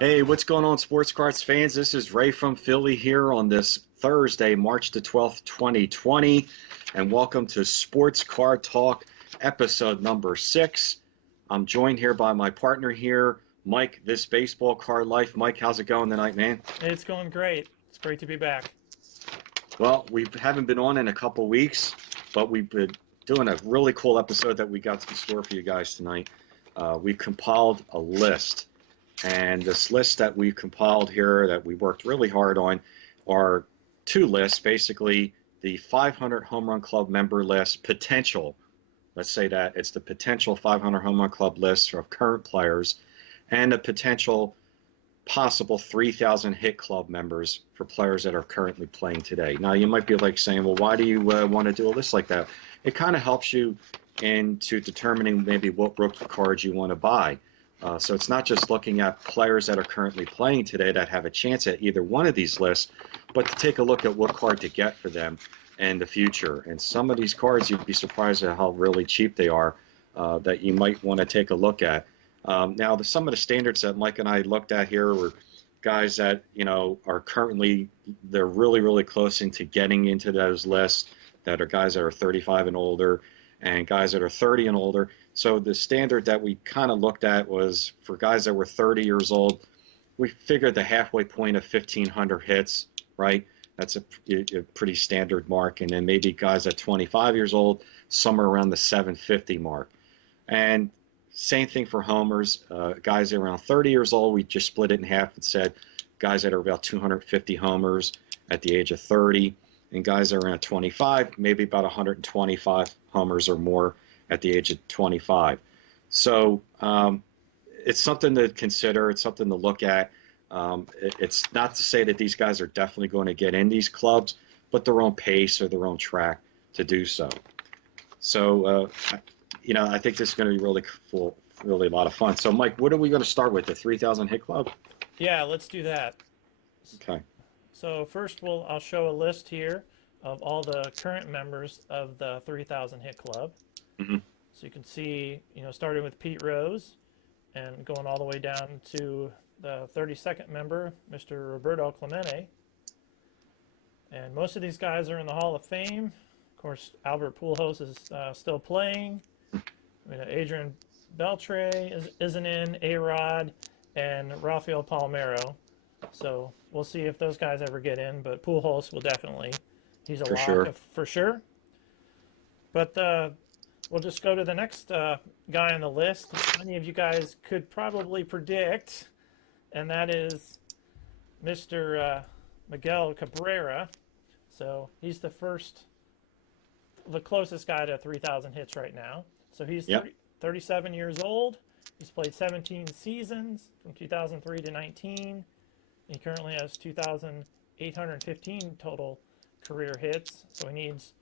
Hey, what's going on, sports cards fans? This is Ray from Philly here on this Thursday, March the 12th, 2020, and welcome to Sports Card Talk, episode number 6. I'm joined here by my partner here, Mike, this baseball card life. Mike, how's it going tonight, man? It's going great. It's great to be back. Well, we haven't been on in a couple weeks, but we've been doing a really cool episode that we got in store for you guys tonight. We compiled a list. And this list that we compiled here that we worked really hard on are two lists, basically the 500 Home Run Club member list potential. Let's say that it's the potential 500 Home Run Club list of current players and the potential possible 3,000 hit club members for players that are currently playing today. Now, you might be like saying, well, why do you want to do a list like that? It kind of helps you into determining maybe what rookie cards you want to buy. So it's not just looking at players that are currently playing today that have a chance at either one of these lists, but to take a look at what card to get for them in the future. And some of these cards, you'd be surprised at how really cheap they are that you might want to take a look at. Now, some of the standards that Mike and I looked at here were guys that, are currently, they're really, really close into getting into those lists that are guys that are 35 and older and guys that are 30 and older. So the standard that we kind of looked at was for guys that were 30 years old, we figured the halfway point of 1,500 hits, right? That's a pretty standard mark. And then maybe guys at 25 years old, somewhere around the 750 mark. And same thing for homers. Guys around 30 years old, we just split it in half and said guys that are about 250 homers at the age of 30, and guys that are around 25, maybe about 125 homers or more at the age of 25. So it's something to consider. It's something to look at. It's not to say that these guys are definitely going to get in these clubs, but their own pace or their own track to do so. So, I think this is going to be really cool, really a lot of fun. So, Mike, what are we going to start with? The 3,000 hit club? Yeah, let's do that. Okay. So first, I'll show a list here of all the current members of the 3,000 Hit Club. Hmm. So you can see, starting with Pete Rose and going all the way down to the 32nd member, Mr. Roberto Clemente. And most of these guys are in the Hall of Fame. Of course, Albert Pujols is still playing. Adrian Beltre isn't in, A-Rod, and Rafael Palmeiro. So we'll see if those guys ever get in, but Pujols will definitely. He's a For lock sure. for sure. But we'll just go to the next guy on the list. Many of you guys could probably predict, and that is Mr. Miguel Cabrera. So he's the closest guy to 3,000 hits right now. So he's Yep. 37 years old. He's played 17 seasons from 2003 to 19. He currently has 2,815 total career hits. So he needs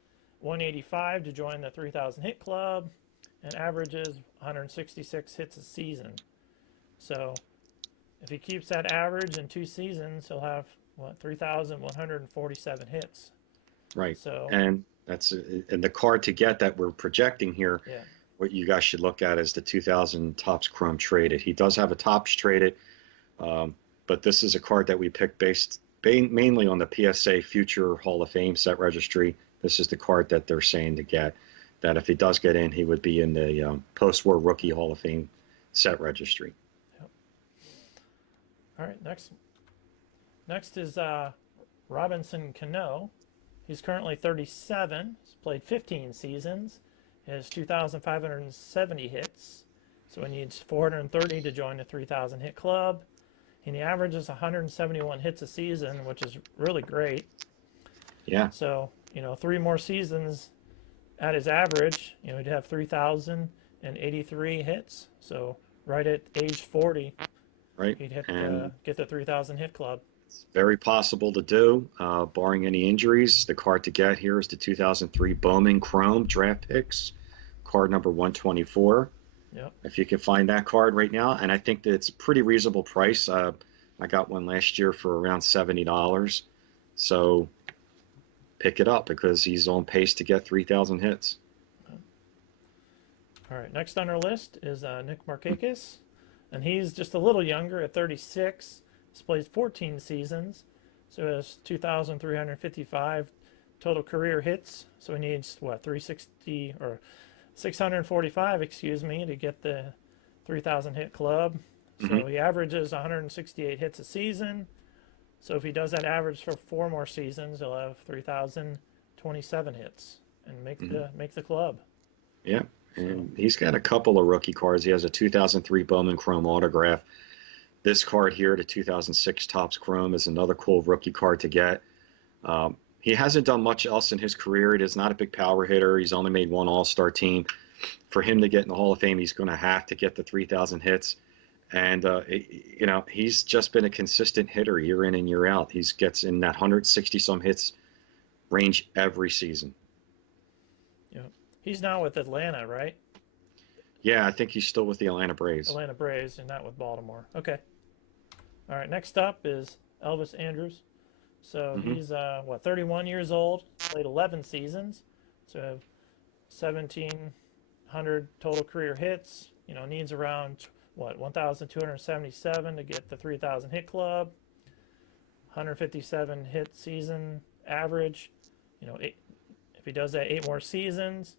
185 to join the 3,000 hit club and averages 166 hits a season. So if he keeps that average in 2 seasons, he'll have 3,147 hits. Right. So And and the card to get that we're projecting here, yeah, what you guys should look at is the 2000 Topps Chrome Traded. He does have a Topps Traded, but this is a card that we picked based mainly on the PSA Future Hall of Fame set registry. This is the card that they're saying to get. That if he does get in, he would be in the post-war rookie Hall of Fame set registry. yep. All right, next is Robinson Cano. He's currently 37. He's played 15 seasons. He has 2,570 hits. So he needs 430 to join the 3,000 hit club. And he averages 171 hits a season, which is really great. Yeah. So, 3 more seasons at his average, he'd have 3,083 hits. So right at age 40, Right. he'd And get the 3,000 hit club. it's very possible to do, barring any injuries. The card to get here is the 2003 Bowman Chrome draft picks, card number 124. Yep. If you can find that card right now, and I think that it's a pretty reasonable price. I got one last year for around $70. So pick it up because he's on pace to get 3,000 hits. All right. Next on our list is Nick Markakis. And he's just a little younger at 36. He's played 14 seasons, so he has 2,355 total career hits. So he needs what 360 or 645, excuse me, to get the 3,000 hit club. So he averages 168 hits a season. So if he does that average for 4 more seasons, he'll have 3,027 hits and make the club. Yeah. And he's got a couple of rookie cards. He has a 2003 Bowman Chrome autograph. This card here, the 2006 Topps Chrome, is another cool rookie card to get. He hasn't done much else in his career. He is not a big power hitter. He's only made one All-Star team. For him to get in the Hall of Fame, he's going to have to get the 3,000 hits. And, he's just been a consistent hitter year in and year out. He gets in that 160-some hits range every season. Yeah. He's now with Atlanta, right? Yeah, I think he's still with the Atlanta Braves. Atlanta Braves and not with Baltimore. Okay. All right, next up is Elvis Andrus. So he's 31 years old, played 11 seasons, so have 1,700 total career hits. Needs around 1,277 to get the 3,000 hit club. 157 hit season average. If he does that 8 more seasons,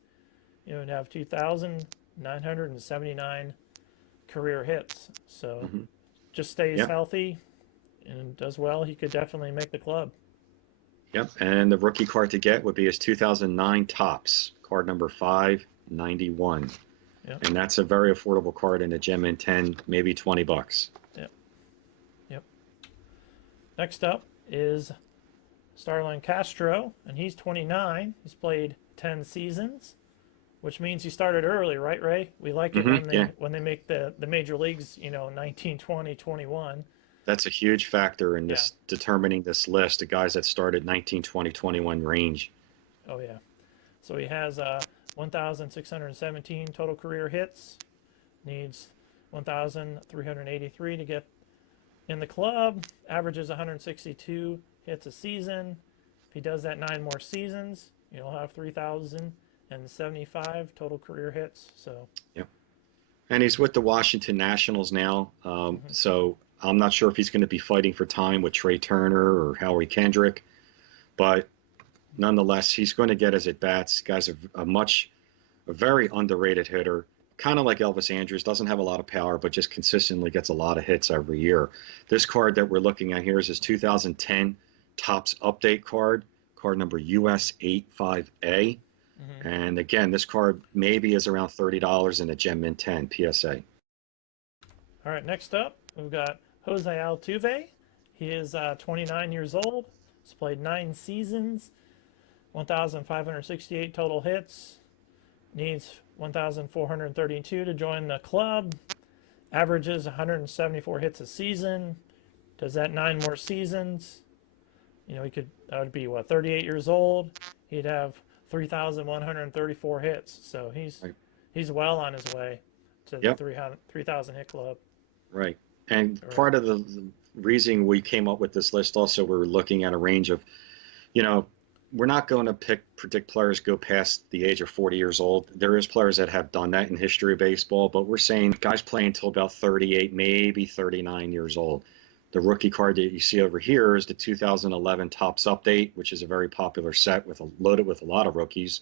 would have 2,979 career hits. So just stays healthy and does well, he could definitely make the club. Yep, and the rookie card to get would be his 2009 Topps, card number 591. Yep. And that's a very affordable card in a Gem Mint 10, maybe $20. Yep. Next up is Starlin Castro, and he's 29. He's played 10 seasons, which means he started early, right, Ray? We like it when they make the major leagues, 19, 20, 21. That's a huge factor in this determining this list, the guys that started 19, 20, 21 range. Oh, yeah. So he has 1,617 total career hits, needs 1,383 to get in the club, averages 162 hits a season. If he does that 9 more seasons, he'll have 3,075 total career hits. So. Yep. And he's with the Washington Nationals now, so I'm not sure if he's going to be fighting for time with Trey Turner or Howie Kendrick, but nonetheless, he's going to get his at-bats. Guy's a very underrated hitter, kind of like Elvis Andrus, doesn't have a lot of power, but just consistently gets a lot of hits every year. This card that we're looking at here is his 2010 Topps Update card, card number US85A. And again, this card maybe is around $30 in a Gem Mint 10 PSA. All right, next up, we've got Jose Altuve. He is 29 years old. He's played 9 seasons, 1,568 total hits. Needs 1,432 to join the club. Averages 174 hits a season. Does that 9 more seasons? That would be 38 years old. He'd have 3,134 hits. So he's well on his way to the 3,000 hit club. Right. And part of the reason we came up with this list also, we're looking at a range of, we're not going to predict players go past the age of 40 years old. There is players that have done that in history of baseball, but we're saying guys play until about 38, maybe 39 years old. The rookie card that you see over here is the 2011 Topps Update, which is a very popular set loaded with a lot of rookies,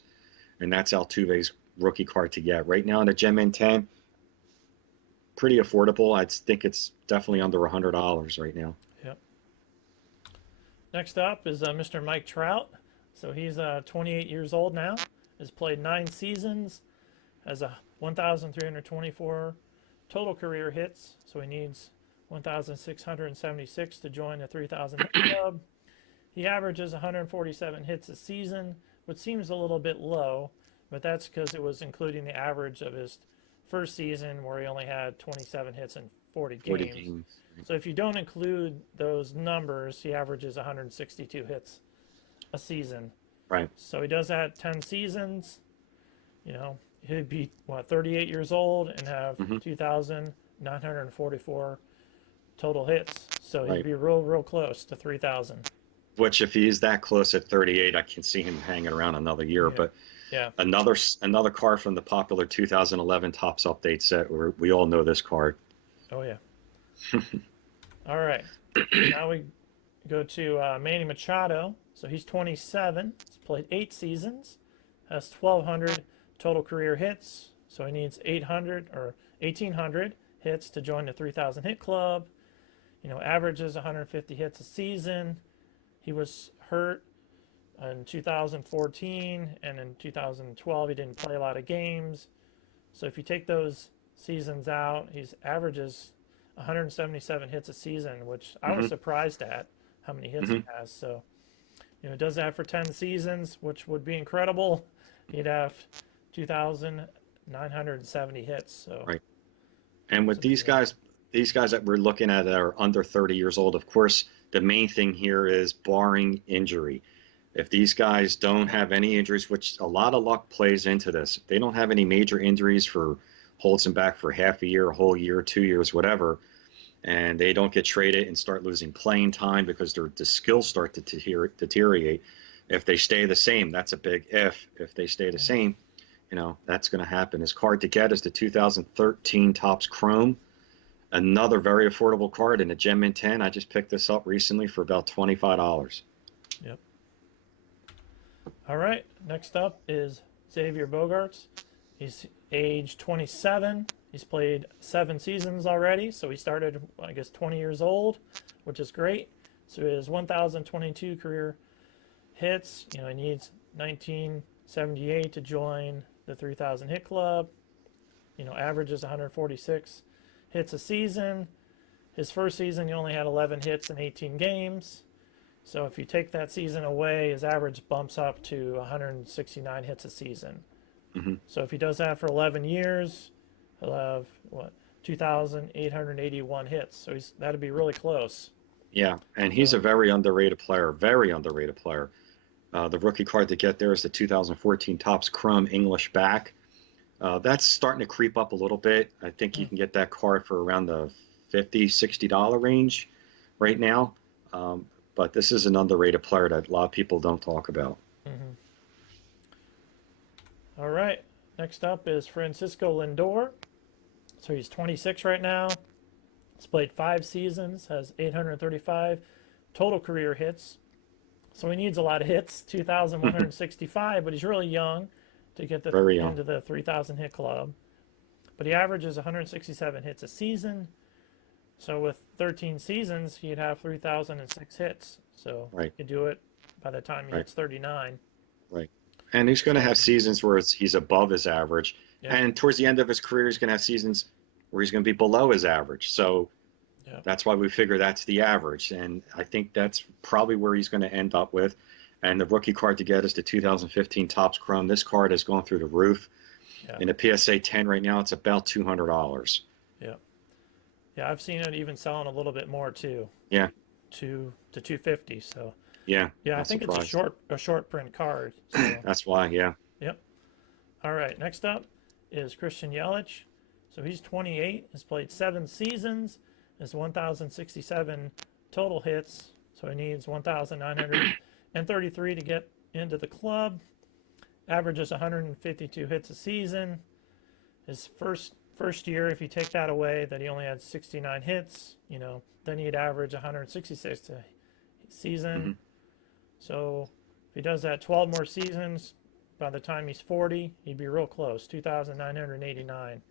and that's Altuve's rookie card to get. Right now in the Gem Mint 10, pretty affordable. I think it's definitely under $100 right now. Yep. Next up is Mr. Mike Trout. So he's 28 years old now. Has played 9 seasons. Has 1,324 total career hits. So he needs 1,676 to join the 3,000 hit club. He averages 147 hits a season, which seems a little bit low, but that's because it was including the average of his first season where he only had 27 hits in 40 games. So if you don't include those numbers, he averages 162 hits a season. Right. So he does that 10 seasons. He'd be 38 years old and have 2,944 total hits. So he'd be real close to 3,000. Which, if he is that close at 38, I can see him hanging around another year. Yeah. But another card from the popular 2011 Topps Update set, where we all know this card. Oh yeah. All right. Now we go to Manny Machado. So he's 27. He's played 8 seasons. Has 1,200 total career hits. So he needs 800 or 1,800 hits to join the 3,000 hit club. Averages 150 hits a season. He was hurt in 2014, and in 2012 he didn't play a lot of games. So if you take those seasons out, he averages 177 hits a season, which I was Hmm. surprised at how many hits he Hmm. has. So, does that for 10 seasons, which would be incredible. He'd have 2,970 hits. So Right. And it's with amazing. these guys that we're looking at that are under 30 years old, of course, the main thing here is barring injury. If these guys don't have any injuries, which a lot of luck plays into this, if they don't have any major injuries for holds them back for half a year, a whole year, 2 years, whatever, and they don't get traded and start losing playing time because the skills start to deteriorate. If they stay the same, that's a big if. If they stay the same, that's going to happen. His card to get is the 2013 Topps Chrome, another very affordable card in a Gem Mint 10. I just picked this up recently for about $25. Yep. All right. Next up is Xavier Bogaerts. He's age 27. He's played 7 seasons already. So he started, I guess, 20 years old, which is great. So he has 1,022 career hits. He needs 1978 to join the 3,000 hit club. Averages 146 hits a season. His first season, he only had 11 hits in 18 games. So if you take that season away, his average bumps up to 169 hits a season. Hmm. So if he does that for 11 years, he'll have, 2,881 hits. So that'd be really close. Yeah, and he's a So, very underrated player, very underrated player. The rookie card to get there is the 2014 Topps Chrome English back. That's starting to creep up a little bit. I think you mm, can get that card for around the $50, $60 range right now. Um, but this is an underrated player that a lot of people don't talk about. mhm. All right. Next up is Francisco Lindor. So he's 26 right now. He's played 5 seasons, has 835 total career hits. So he needs a lot of hits, 2,165, but he's really young to get Very young. into the 3,000 hit club. But he averages 167 hits a season. So with 13 seasons, he'd have 3,006 hits. So he Right, could do it by the time he right, hits 39. right. And he's going to So have seasons where he's above his average. yeah, And towards the end of his career, he's going to have seasons where he's going to be below his average. So yeah, that's why we figure that's the average. And I think that's probably where he's going to end up with. And the rookie card to get is the 2015 Topps Chrome. This card has gone through the roof. yeah, In a PSA 10 right now, it's about $200. yeah. Yeah, I've seen it even selling a little bit more too, Yeah, to 250. So yeah, yeah, I not think it's a surprised. short print card. So That's why, yeah. yep. All right, next up is Christian Yelich. So he's 28, has played 7 seasons, has 1,067 total hits. So he needs 1,933 to get into the club. Averages 152 hits a season. His first year, if you take that away, that he only had 69 hits, then he'd average 166 a Hmm. season. So if he does that 12 more seasons, by the time he's 40, he'd be real close, 2,989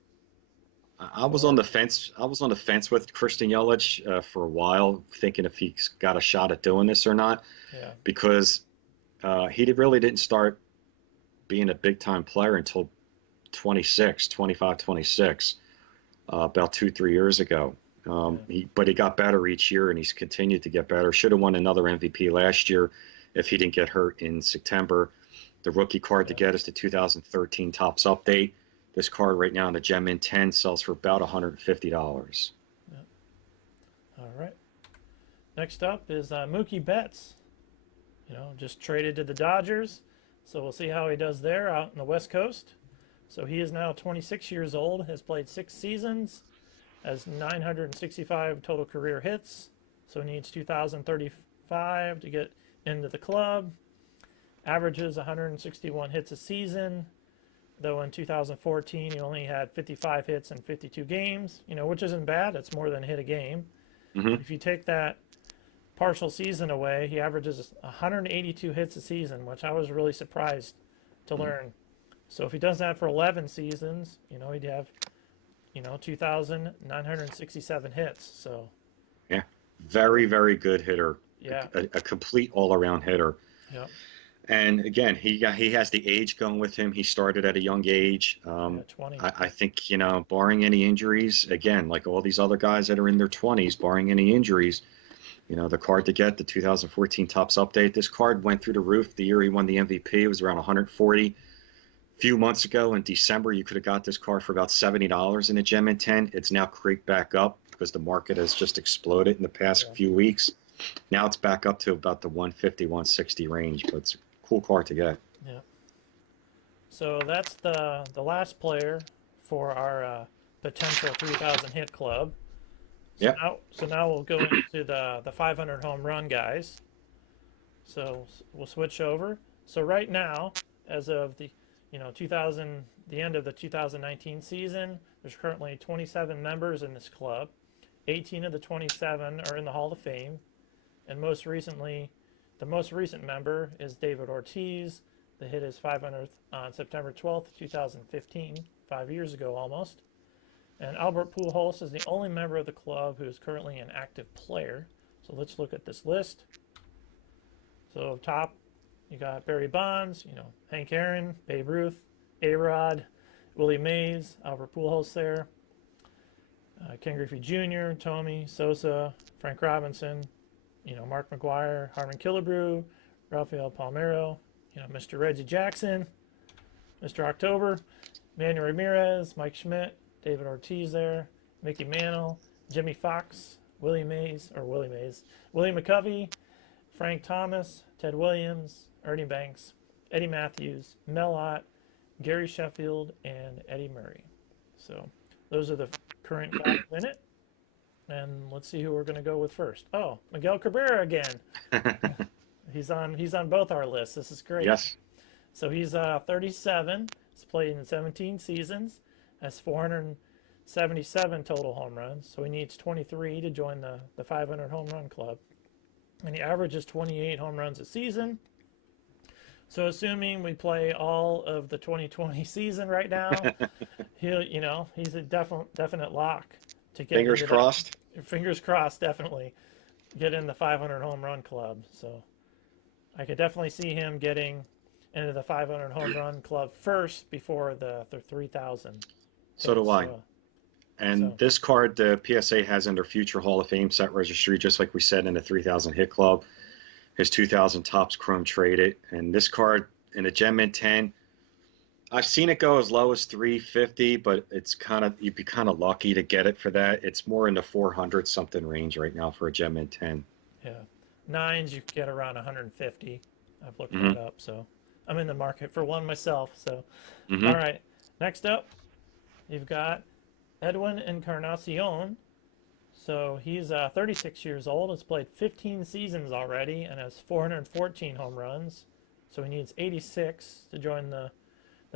I was on for, the fence. I was on the fence with Christian Yelich for a while, thinking if he's got a shot at doing this or not, yeah, because really didn't start being a big time player until 26, 25, 26, about 2, 3 years ago. yeah, But he got better each year, and he's continued to get better. Should have won another MVP last year if he didn't get hurt in September. The rookie card to yeah, get is the 2013 Topps Update. This card right now in the Gem Mint 10 sells for about $150. yeah. All right. Next up is Mookie Betts. Just traded to the Dodgers. So we'll see how he does there out in the West Coast. So he is now 26 years old, has played 6 seasons, has 965 total career hits. So he needs 2,035 to get into the club. Averages 161 hits a season. though in 2014 he only had 55 hits in 52 games, which isn't bad. It's more than a hit a game. Hmm. If you take that partial season away, he averages 182 hits a season, which I was really surprised to learn. So if he does that for 11 seasons, he'd have, 2,967 hits. So Yeah, very, very good hitter. yeah, A complete all-around hitter. yeah, And again, he has the age going with him. He started at a young age. yeah, 20. I think, barring any injuries, again, like all these other guys that are in their 20s, barring any injuries, the card to get, the 2014 Topps Update, this card went through the roof the year he won the MVP. It was around 140. A few months ago in December, you could have got this card for about $70 in a Gem and 10. It's now creeped back up because the market has just exploded in the past Yeah. few weeks. Now it's back up to about the 150, 160 range, but it's a cool card to get. Yeah. So that's the last player for our potential 3,000 hit club. So Yep. now we'll go into the 500 home run guys. So we'll switch over. So right now, as of the 2000 the end of the 2019 season, there's currently 27 members in this club. 18 of the 27 are in the Hall of Fame, and the most recent member is David Ortiz. The hit his 500th on September 12th, 2015, 5 years ago almost. And Albert Pujols is the only member of the club who is currently an active player. So let's look at this list. So top, you got Barry Bonds, Hank Aaron, Babe Ruth, A-Rod, Willie Mays, Albert Pujols there, Ken Griffey Jr., Tommy, Sosa, Frank Robinson, Mark McGwire, Harmon Killebrew, Rafael Palmeiro, Mr. Reggie Jackson, Mr. October, Manuel Ramirez, Mike Schmidt, David Ortiz there, Mickey Mantle, Jimmy Fox, Willie McCovey, Frank Thomas, Ted Williams, Ernie Banks, Eddie Matthews, Mel Ott, Gary Sheffield, and Eddie Murray. So those are the current guys in it. And let's see who we're going to go with first. Oh, Miguel Cabrera again. He's on both our lists. This is great. Yes. So he's 37. He's played in 17 seasons. Has 477 total home runs. So he needs 23 to join the 500 home run club. And he averages 28 home runs a season. So assuming we play all of the 2020 season right now, he's a definite lock to get Fingers into crossed. Fingers crossed, definitely get in the 500 home run club. So I could definitely see him getting into the 500 home run club first before the 3,000. So do I. And So- this card, the PSA has in their future Hall of Fame set registry, just like we said in the 3,000 hit club. His 2,000 Topps Chrome traded. And this card in a Gem Mint 10, I've seen it go as low as 350, but you'd be kind of lucky to get it for that. It's more in the 400 something range right now for a Gem Mint 10. Yeah, nines you get around 150. I've looked Mhm. that up, so I'm in the market for one myself. So, Mhm. all right, next up, you've got Edwin Encarnacion. So he's 36 years old. Has played 15 seasons already and has 414 home runs. So he needs 86 to join the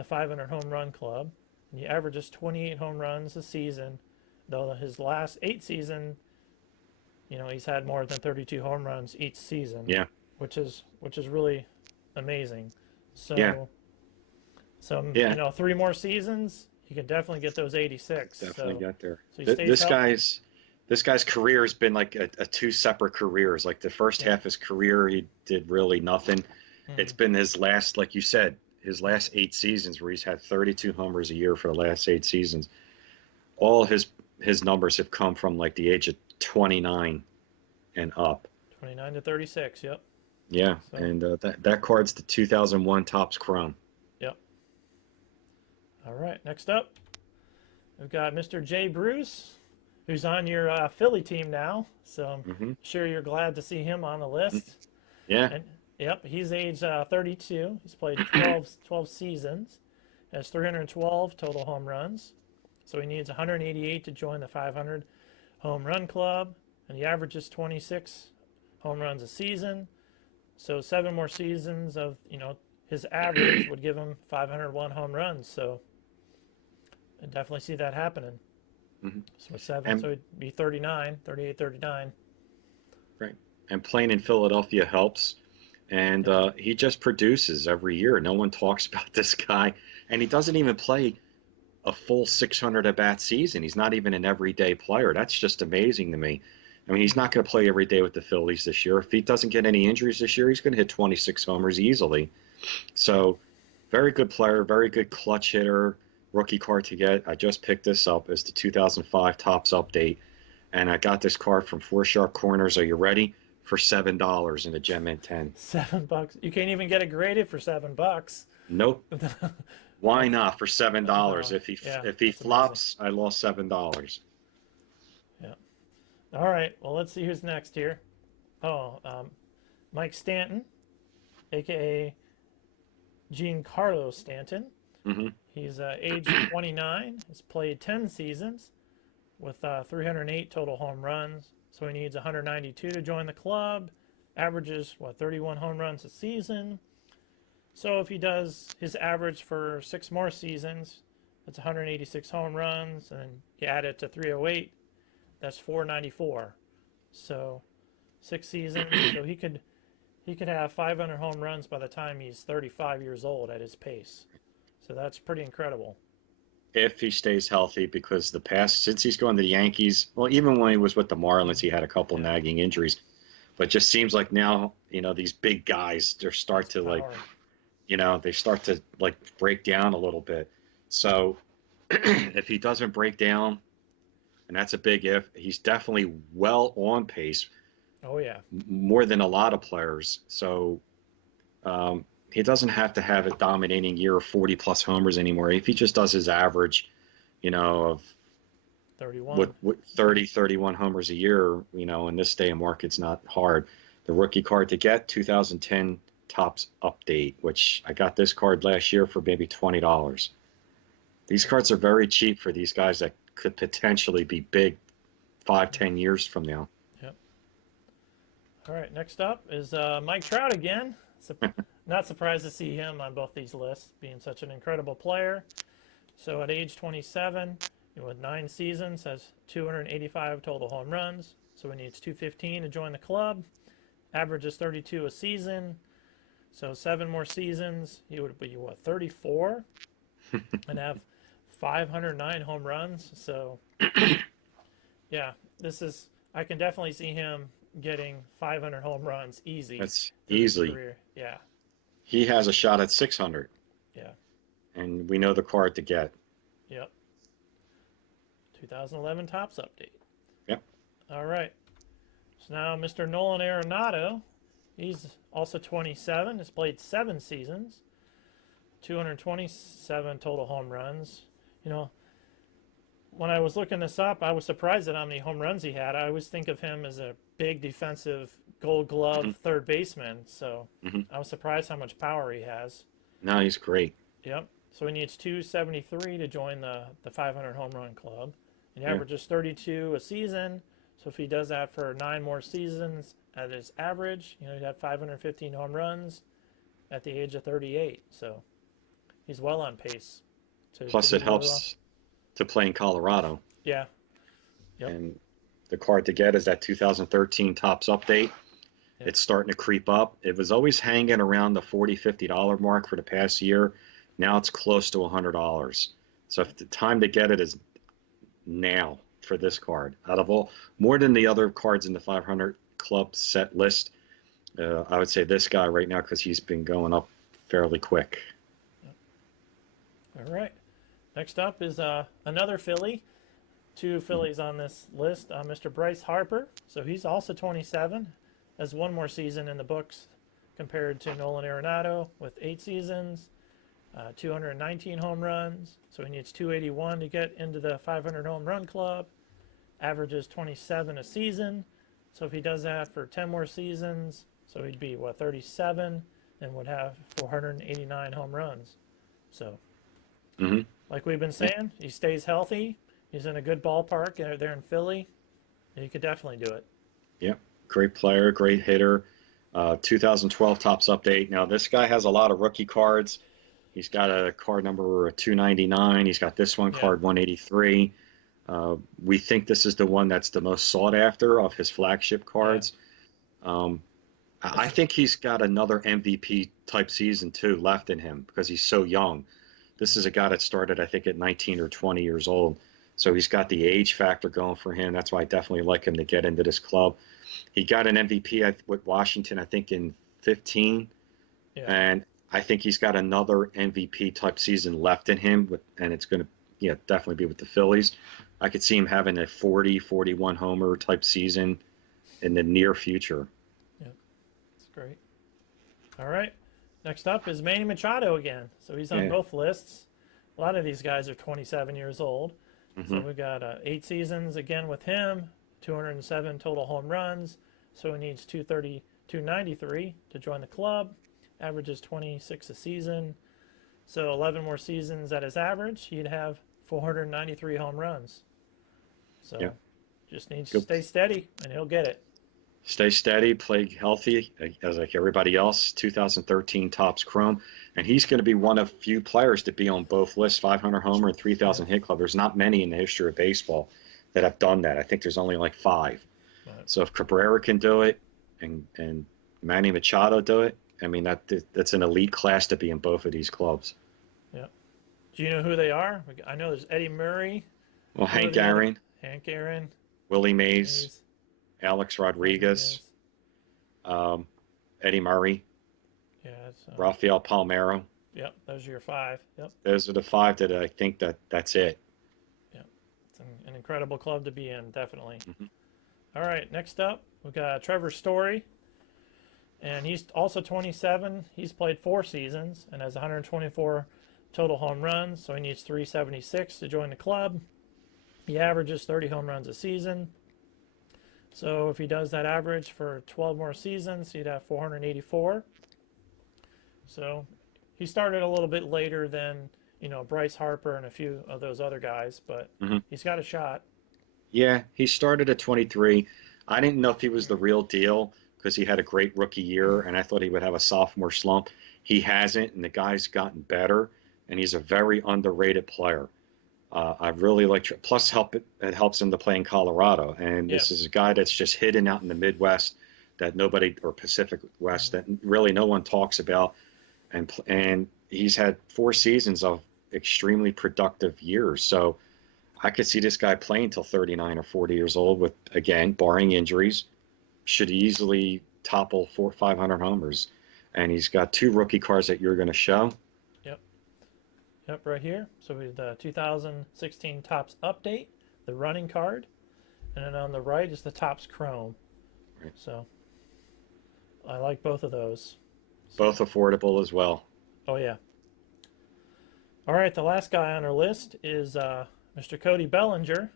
500 home run club. And he averages 28 home runs a season, though his last 8 seasons, he's had more than 32 home runs each season. Yeah. Which is really amazing. So, Yeah. Yeah. 3 more seasons, he can definitely get those 86. Definitely got there. so he stays healthy. This guy's career has been like a two separate careers. Like the first Yeah. half of his career, he did really nothing. Mhm. It's been his last, like you said, his last 8 seasons where he's had 32 homers a year for the last 8 seasons. All his numbers have come from like the age of 29 and up. 29 to 36, yep. Yeah, So- and that card's the 2001 Topps Chrome. All right, next up, we've got Mr. Jay Bruce, who's on your Philly team now. So I'm Hmm. sure you're glad to see him on the list. Yeah, And yep, he's age 32. He's played 12 seasons, has 312 total home runs. So he needs 188 to join the 500 home run club, and he averages 26 home runs a season. So 7 more seasons of his average would give him 501 home runs. So I definitely see that happening. Hmm. So 7, And so it'd be 39, 38, 39. right, and playing in Philadelphia helps. And Yep. he just produces every year. No one talks about this guy, and he doesn't even play a full 600 at bat season. He's not even an everyday player. That's just amazing to me. I mean, he's not going to play every day with the Phillies this year. If he doesn't get any injuries this year, he's going to hit 26 homers easily. Yep. So, very good player, very good clutch hitter. Rookie card to get. I just picked this up as the 2005 Topps update, and I got this card from Four Sharp Corners. Are you ready? For $7 in a Gem Mint 10. $7. You can't even get it graded for $7. Nope. Why That's not for $7? phenomenal. If Yeah, if he that's amazing. flops, I lost $7. Yeah. All right. Well, let's see who's next here. Oh, Mike Stanton, aka Giancarlo Stanton. Hmm. He's age 29. He's played 10 seasons with 308 total home runs. So he needs 192 to join the club. Averages, 31 home runs a season. So if he does his average for 6 more seasons, that's 186 home runs, and you add it to 308, that's 494. So 6 seasons, so he could have 500 home runs by the time he's 35 years old at his pace. So that's pretty incredible. If he stays healthy, because the past since he's gone to the Yankees, well, even when he was with the Marlins, he had a couple Yeah, nagging injuries. But it just seems like now, these big guys, they start his to like, power. they start to like break down a little bit. So if he doesn't break down, and that's a big if, he's definitely well on pace, Oh yeah, more than a lot of players. So he doesn't have to have a dominating year of 40 plus homers anymore. If he just does his average, of 31. what 30, 31 homers a year, in this day and market's not hard. The rookie card to get, 2010 Topps update, which I got this card last year for maybe $20. These cards are very cheap for these guys that could potentially be big 5, 10 years from now. Yep. All right. Next up is Mike Trout again. Not surprised to see him on both these lists, being such an incredible player. So at age 27, with 9 seasons, has 285 total home runs. So he needs 215 to join the club. Averages 32 a season. So 7 more seasons, he would be 34 and have 509 home runs. So yeah, I can definitely see him getting 500 home runs easy That's through his easily. career. Yeah, He has a shot at 600, yeah, and we know the card to get. yep. 2011 Topps update. Yep. All right. So now Mr. Nolan Arenado, he's also 27, has played 7 seasons, 227 total home runs. When I was looking this up, I was surprised at how many home runs he had. I always think of him as a big defensive Gold Glove Hmm. third baseman, so Hmm. I was surprised how much power he has. No, he's great. Yep. So he needs 273 to join the 500 home run club. He Yeah. averages 32 a season. So if he does that for 9 more seasons at his average, he'd have 515 home runs at the age of 38. So he's well on pace to Plus, do it really well. helps to play in Colorado. Yeah. Yep. And the card to get is that 2013 Topps update. Yep. It's starting to creep up. It was always hanging around the $40, $50 mark for the past year. Now it's close to $100. So if the time to get it is now for this card. Out of all, more than the other cards in the 500 club set list, I would say this guy right now, because he's been going up fairly quick. All right. Next up is another Philly. 2 Phillies on this list. Mr. Bryce Harper. So he's also 27. Has 1 more season in the books compared to Nolan Arenado with 8 seasons, 219 home runs. So he needs 281 to get into the 500 home run club. Averages 27 a season. So if he does that for 10 more seasons, so he'd be 37 and would have 489 home runs. So Hmm. like we've been saying, he stays healthy. He's in a good ballpark there in Philly. He could definitely do it. Yep. Great player, great hitter. 2012 Topps Update. Now, this guy has a lot of rookie cards. He's got a card number 299. He's got this one, Yeah. card 183. We think this is the one that's the most sought after of his flagship cards. I think he's got another MVP type season too left in him because he's so young. This is a guy that started, I think, at 19 or 20 years old. So he's got the age factor going for him. That's why I definitely like him to get into this club. He got an MVP with Washington, I think, in 15. Yeah. And I think he's got another MVP type season left in him, and it's going to definitely be with the Phillies. I could see him having a 40, 41 homer type season in the near future. Yeah, that's great. All right. Next up is Manny Machado again. So he's on both lists. A lot of these guys are 27 years old. So we've got 8 seasons again with him, 207 total home runs. So he needs 230, 293 to join the club. Averages 26 a season. So 11 more seasons at his average, he'd have 493 home runs. So just needs to stay steady, and he'll get it. Stay steady, play healthy, as like everybody else. 2013 Topps Chrome, and he's going to be one of few players to be on both lists, 500 homer and 3,000 hit club. There's not many in the history of baseball that have done that. I think there's only like 5. Right. So if Cabrera can do it, and Manny Machado do it, I mean that's an elite class to be in both of these clubs. Yeah. Do you know who they are? I know there's Eddie Murray. Well, Hank Aaron, Willie Mays, Alex Rodriguez, Eddie Murray, Rafael Palmeiro. Yep, those are your 5. Yep. Those are the 5 that I think that's it. Yep. It's an incredible club to be in, definitely. All right, next up, we've got Trevor Story. And he's also 27. He's played 4 seasons and has 124 total home runs, so he needs 376 to join the club. He averages 30 home runs a season. So if he does that average for 12 more seasons, he'd have 484. So he started a little bit later than, Bryce Harper and a few of those other guys, but he's got a shot. Yeah, he started at 23. I didn't know if he was the real deal because he had a great rookie year, and I thought he would have a sophomore slump. He hasn't, and the guy's gotten better, and he's a very underrated player. I really like. Plus, it helps him to play in Colorado, and this is a guy that's just hidden out in the Midwest that nobody, or Pacific West, that really no one talks about, and he's had 4 seasons of extremely productive years. So I could see this guy playing till 39 or 40 years old with, again, barring injuries, should easily topple 500 homers. And he's got 2 rookie cards that you're going to show. Yep, right here. So we have the 2016 Topps Update, the running card, and then on the right is the Topps Chrome. Right. So I like both of those. Both affordable as well. Oh, yeah. All right, the last guy on our list is Mr. Cody Bellinger.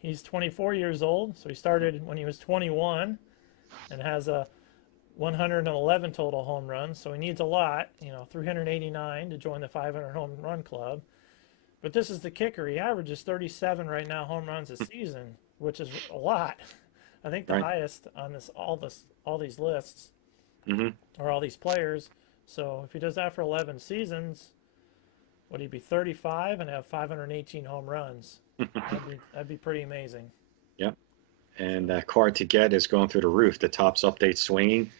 He's 24 years old, so he started when he was 21 and has a 111 total home runs, so he needs a lot, 389 to join the 500 home run club. But this is the kicker. He averages 37 right now home runs a season, which is a lot. I think the highest on all these lists are all these players. So if he does that for 11 seasons, would he be 35 and have 518 home runs? That'd be pretty amazing. Yep. And that card to get is going through the roof. The Topps Update Swinging.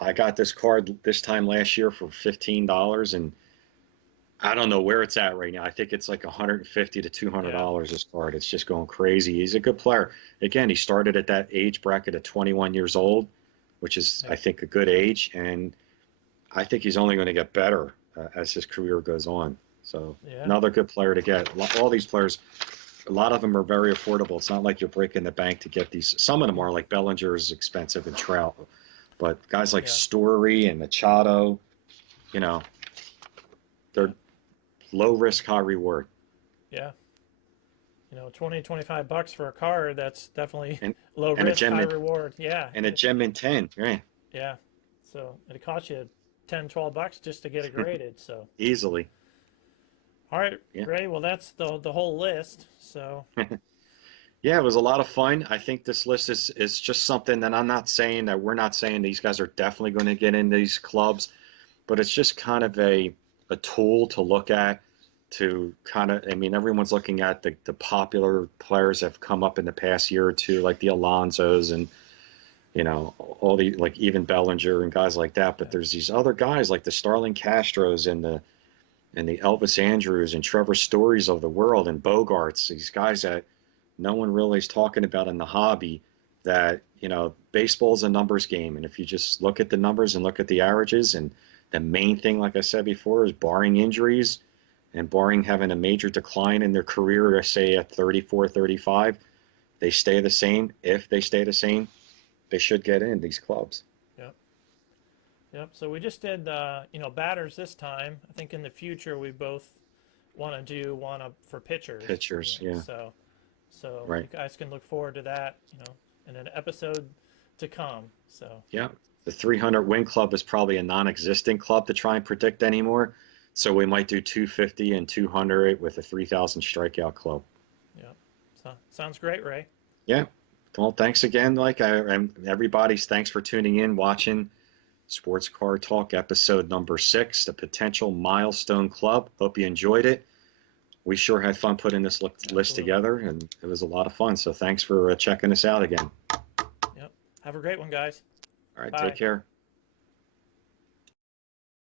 I got this card this time last year for $15, and I don't know where it's at right now. I think it's like $150 to $200. This card, it's just going crazy. He's a good player. Again, he started at that age bracket at 21 years old, which is I think a good age, and I think he's only going to get better as his career goes on. So another good player to get. All these players, a lot of them are very affordable. It's not like you're breaking the bank to get these. Some of them are, like Bellinger is expensive, and Trout. But guys like Story and Machado, they're low risk, high reward. Yeah. 20, $25 for a card, that's definitely low risk, high reward. Yeah. And a gem in 10, right? Yeah. So it costs you $10, $12 just to get it graded. So easily. All right, Ray. Well, that's the whole list. So Yeah, it was a lot of fun. I think this list is just something that I'm not saying that we're not saying these guys are definitely going to get in these clubs, but it's just kind of a tool to look at to kind of, I mean, everyone's looking at the popular players that have come up in the past year or two, like the Alonsos and, all the, like even Bellinger and guys like that. But Yeah. there's these other guys like the Starling Castros and the Elvis Andrews and Trevor Stories of the world and Bogarts, these guys that no one really is talking about in the hobby that, baseball's a numbers game. And if you just look at the numbers and look at the averages, and the main thing, like I said before, is barring injuries and barring having a major decline in their career, say at 34, 35, they stay the same. If they stay the same, they should get in these clubs. Yep. Yep. So we just did, batters this time. I think in the future we both want to do one up for pitchers. Pitchers, yeah, So right. you guys can look forward to that, in an episode to come. So Yeah. The 300 win club is probably a non-existent club to try and predict anymore. So we might do 250 and 200 with a 3,000 strikeout club. yeah, so sounds great, Ray. Yeah. Well, thanks again. And everybody's thanks for tuning in, watching Sports Car Talk episode number 6, the potential milestone club. Hope you enjoyed it. We sure had fun putting this list Absolutely. together, and it was a lot of fun. So thanks for checking us out again. Yep. Have a great one, guys. All right. Bye. Take care.